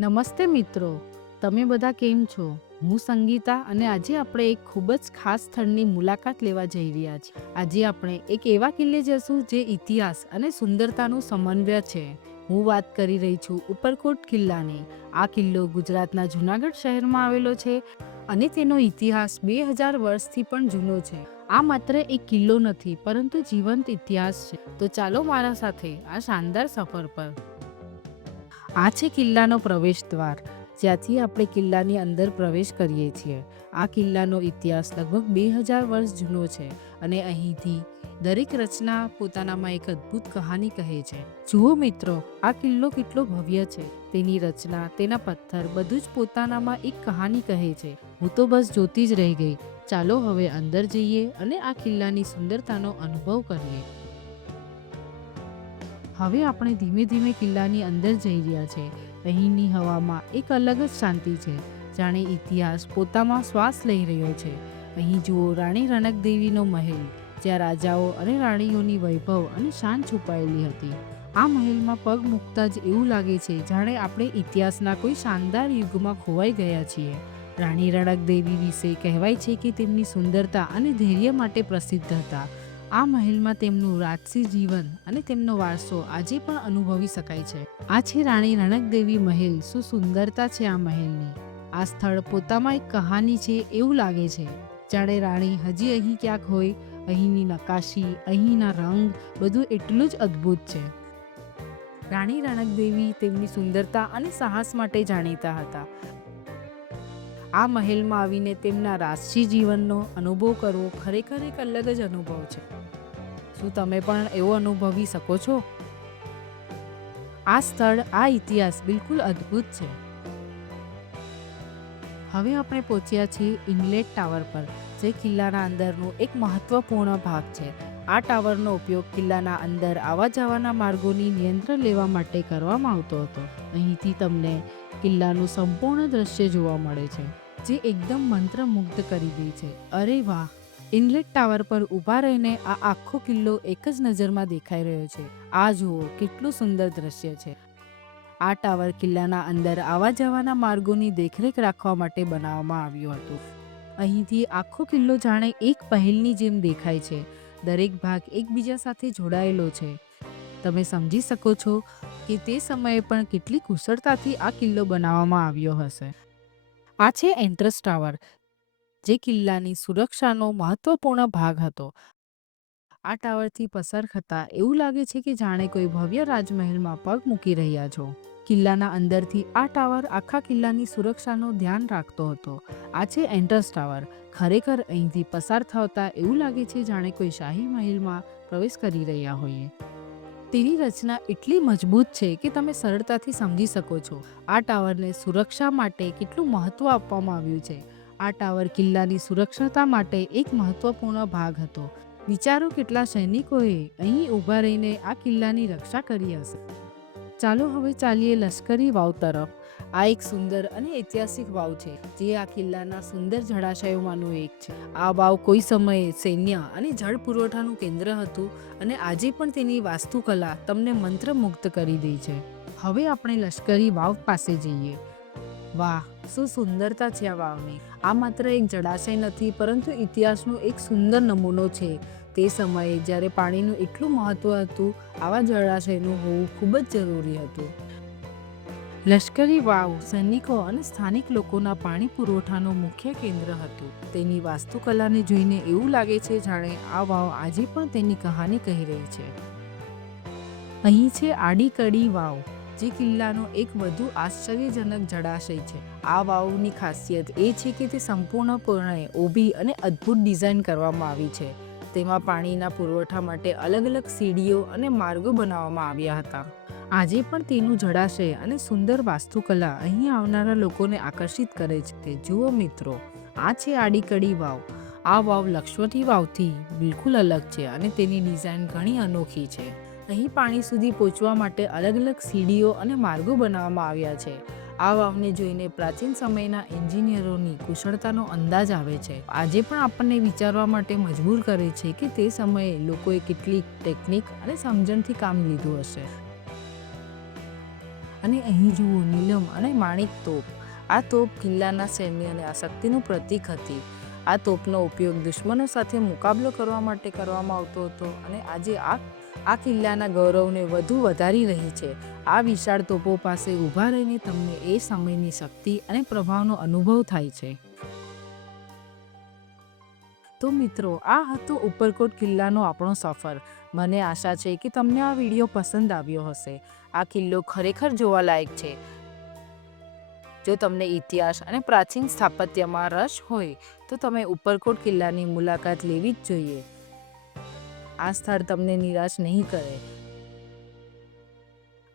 નમસ્તે મિત્રો, તમે બધા કેમ છો? હું સંગીતા અને આજે આપણે એક ખૂબ જ ખાસ સ્થળની મુલાકાત લેવા જઈ રહ્યા છીએ. આજે આપણે એક એવા કિલ્લે જશું જે ઇતિહાસ અને સુંદરતાનું સમન્વય છે. હું વાત કરી રહી છું ઉપરકોટ કિલ્લાની. આ કિલ્લો ગુજરાતના જૂનાગઢ શહેરમાં આવેલો છે અને તેનો ઇતિહાસ બે હજાર વર્ષથી પણ જૂનો છે. આ માત્ર એક કિલ્લો નથી, પરંતુ જીવંત ઇતિહાસ છે. તો ચાલો મારા સાથે આ શાનદાર સફર પર આ છે કિલ્લાનો પ્રવેશ દ્વાર, જ્યાંથી આપણે કિલ્લાની અંદર પ્રવેશ કરીએ છીએ. આ કિલ્લાનો ઇતિહાસ લગભગ બે હજાર વર્ષ જૂનો છે અને અહીંથી દરેક રચના પોતાનામાં એક અદ્ભુત કહાની કહે છે. જુઓ મિત્રો, આ કિલ્લો કેટલો ભવ્ય છે. તેની રચના, તેના પથ્થર બધું જ પોતાનામાં એક કહાની કહે છે. હું તો બસ જોતી જ રહી ગઈ. ચાલો હવે અંદર જઈએ અને આ કિલ્લાની સુંદરતાનો અનુભવ કરીએ. હવે આપણે ધીમે ધીમે કિલ્લાની અંદર જઈ રહ્યા છે. અહીંની હવામાં એક અલગ જ શાંતિ છે. જાણે ઇતિહાસ પોતામાં શ્વાસ લઈ રહ્યો છે. અહીં જુઓ રાણી રણક દેવીનો મહેલ, જ્યાં રાજાઓ અને રાણીઓની વૈભવ અને શાન છુપાયેલી હતી. આ મહેલમાં પગ મૂકતા જ એવું લાગે છે, જાણે આપણે ઇતિહાસના કોઈ શાનદાર યુગમાં ખોવાઈ ગયા છીએ. રાણી રણક દેવી વિશે કહેવાય છે કે તેમની સુંદરતા અને ધૈર્ય માટે પ્રસિદ્ધ હતા. આ મહેલમાં તેમનું રાજસી જીવન અને તેમનો વારસો આજે પણ અનુભવી શકાય છે. આ છે રાણી રણકદેવી મહેલ. શું સુંદરતા છે આ મહેલની? આ સ્થળ પોતામાં એક કહાની છે એવું લાગે છે. જાણે રાણી હજી અહીં ક્યાંક હોય, અહીંની નકાશી, અહીંના રંગ, બધું એટલું જ અદ્ભુત છે. રાણી રણકદેવી તેમની સુંદરતા અને સાહસ માટે જાણીતા હતા. આ મહેલમાં આવીને તેમના રાજસી જીવનનો અનુભવ કરવો ખરેખર એક અલગ જ અનુભવ છે. શું તમે પણ એવો અનુભવી શકો છો? આ સ્થળ, આ ઇતિહાસ બિલકુલ અદ્ભુત છે. હવે આપણે પહોંચ્યા છીએ ઇનલેટ ટાવર પર, જે કિલ્લાના અંદરનો એક મહત્વપૂર્ણ ભાગ છે. આ ટાવરનો ઉપયોગ કિલ્લાના અંદર આવવા જવાના માર્ગોની નિયંત્રણ લેવા માટે કરવામાં આવતો હતો. અહીંથી તમને કિલ્લાનું સંપૂર્ણ દ્રશ્ય જોવા મળે છે. જે એકદમ મંત્રમુગ્ધ કરી દે છે. અરે વાહ! ઇનલેટ ટાવર પર ઊભા રહીને આ આખો કિલ્લો એક જ નજરમાં દેખાઈ રહ્યો છે. આ જુઓ, કેટલું સુંદર દ્રશ્ય છે. આ ટાવર કિલ્લાના અંદર આવવા જવાના માર્ગોની દેખરેખ રાખવા માટે બનાવવામાં આવ્યું હતું. અહીંથી આખો કિલ્લો જાણે એક પહેલની જેમ દેખાય છે. દરેક ભાગ એકબીજા સાથે જોડાયેલો છે. તમે સમજી શકો છો કે તે સમયે પણ કેટલી કુશળતાથી આ કિલ્લો બનાવવામાં આવ્યો હશે. આ છે એન્ટ્રસ ટાવર, જે કિલ્લાની સુરક્ષાનો મહત્વપૂર્ણ ભાગ હતો. આ ટાવરથી પસાર થતા એવું લાગે છે કે જાણે કોઈ ભવ્ય રાજમહેલમાં પગ મૂકી રહ્યા છો. કિલ્લાના અંદરથી આ ટાવર આખા કિલ્લાની સુરક્ષાનું ધ્યાન રાખતો હતો. આ છે એન્ટ્રસ ટાવર. ખરેખર અહીંથી પસાર થતા એવું લાગે છે જાણે કોઈ શાહી મહેલમાં પ્રવેશ કરી રહ્યા હોઈએ. તેની રચના એટલી મજબૂત છે કે તમે સરળતાથી સમજી શકો છો. આ ટાવરને સુરક્ષા માટે કેટલું મહત્વ આપવામાં આવ્યું છે. આ ટાવર કિલ્લાની સુરક્ષતા માટે એક મહત્વપૂર્ણ ભાગ હતો. વિચારો કેટલા સૈનિકોએ અહીં ઊભા રહીને આ કિલ્લાની રક્ષા કરી હશે. ચાલો હવે ચાલીએ લશ્કરી વાવ તરફ. આ એક સુંદર અને ઐતિહાસિક વાવ છે, જે આ કિલ્લાના સુંદર જળાશયોમાંનું એક છે. આ વાવ કોઈ સમયે સૈન્ય અને જળ પુરવઠાનું કેન્દ્ર હતું અને આજે પણ તેની વાસ્તુકલા તમને મંત્રમુગ્ધ કરી દે છે. હવે આપણે લશ્કરી વાવ પાસે જઈએ. વાહ, શું સુંદરતા છે આ વાવની. આ માત્ર એક જળાશય નથી, પરંતુ ઇતિહાસનો એક સુંદર નમૂનો છે. તે સમયે જ્યારે પાણીનું એટલું મહત્વ હતું, આવા જળાશયનું હોવું ખૂબ જ જરૂરી હતું. લશ્કરી વાવ, સૈનિકો અને સ્થાનિક લોકોના પાણી પુરવઠાનું મુખ્ય કેન્દ્ર હતું. તેની વાસ્તુકલાને જોઈને એવું લાગે છે, જાણે આ વાવ આજે પણ તેની કહાની કહી રહી છે. અહીં છે આડીકડી વાવ, જે કિલ્લાનો એક વધુ આશ્ચર્યજનક જળાશય છે. આ વાવની ખાસિયત એ છે કે તે સંપૂર્ણપણે ઊભી અને અદ્ભુત ડિઝાઇન કરવામાં આવી છે. તેમાં પાણીના પુરવઠા માટે અલગ અલગ સીડીઓ અને માર્ગો બનાવવામાં આવ્યા હતા. આજે પણ તેનું જળાશય અને સુંદર વાસ્તુકલા અહીં આવનારા લોકોને આકર્ષિત કરે છે. જુઓ મિત્રો, આ છે આડીકડી વાવ. આ વાવ લક્ષ્મતી વાવથી બિલકુલ અલગ છે અને તેની ડિઝાઇન ઘણી અનોખી છે. અહીં પાણી સુધી પહોંચવા માટે અલગ અલગ સીડીઓ અને માર્ગો બનાવવામાં આવ્યા છે. આ વાવને જોઈને પ્રાચીન સમયના એન્જિનિયરોની કુશળતાનો અંદાજ આવે છે. આજે પણ આપણને વિચારવા માટે મજબૂર કરે છે કે તે સમયે લોકોએ કેટલી ટેકનિક અને સમજણથી કામ લીધું હશે. અને અહીં જુઓ, નીલમ અને માણિક તોપ. આ તોપ કિલ્લાના સૈન્યને આ શક્તિનું પ્રતીક હતી. આ તોપનો ઉપયોગ દુશ્મનો સાથે મુકાબલો કરવા માટે કરવામાં આવતો હતો અને આજે આ આ કિલ્લાના ગૌરવને વધુ વધારી રહી છે. આ વિશાળ તોપો પાસે ઊભા રહીને તમને એ સમયની શક્તિ અને પ્રભાવનો અનુભવ થાય છે. તો મિત્રો, આ હતો ઉપરકોટ કિલ્લાનો આપણો સફર. મને આશા છે કે તમને આ વીડિયો પસંદ આવ્યો હશે. આ કિલ્લો ખરેખર જોવાલાયક છે. જો તમને ઇતિહાસ અને પ્રાચીન સ્થાપત્યમાં રસ હોય, તો તમે ઉપરકોટ કિલ્લાની મુલાકાત લેવી જ જોઈએ. આ સ્થળ તમને નિરાશ નહીં કરે.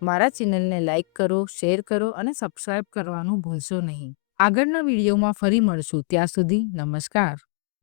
મારા ચેનલને લાઈક કરો, શેર કરો અને સબસ્ક્રાઈબ કરવાનું ભૂલશો નહીં. આગળના વિડીયોમાં ફરી મળશું. ત્યાં સુધી નમસ્કાર.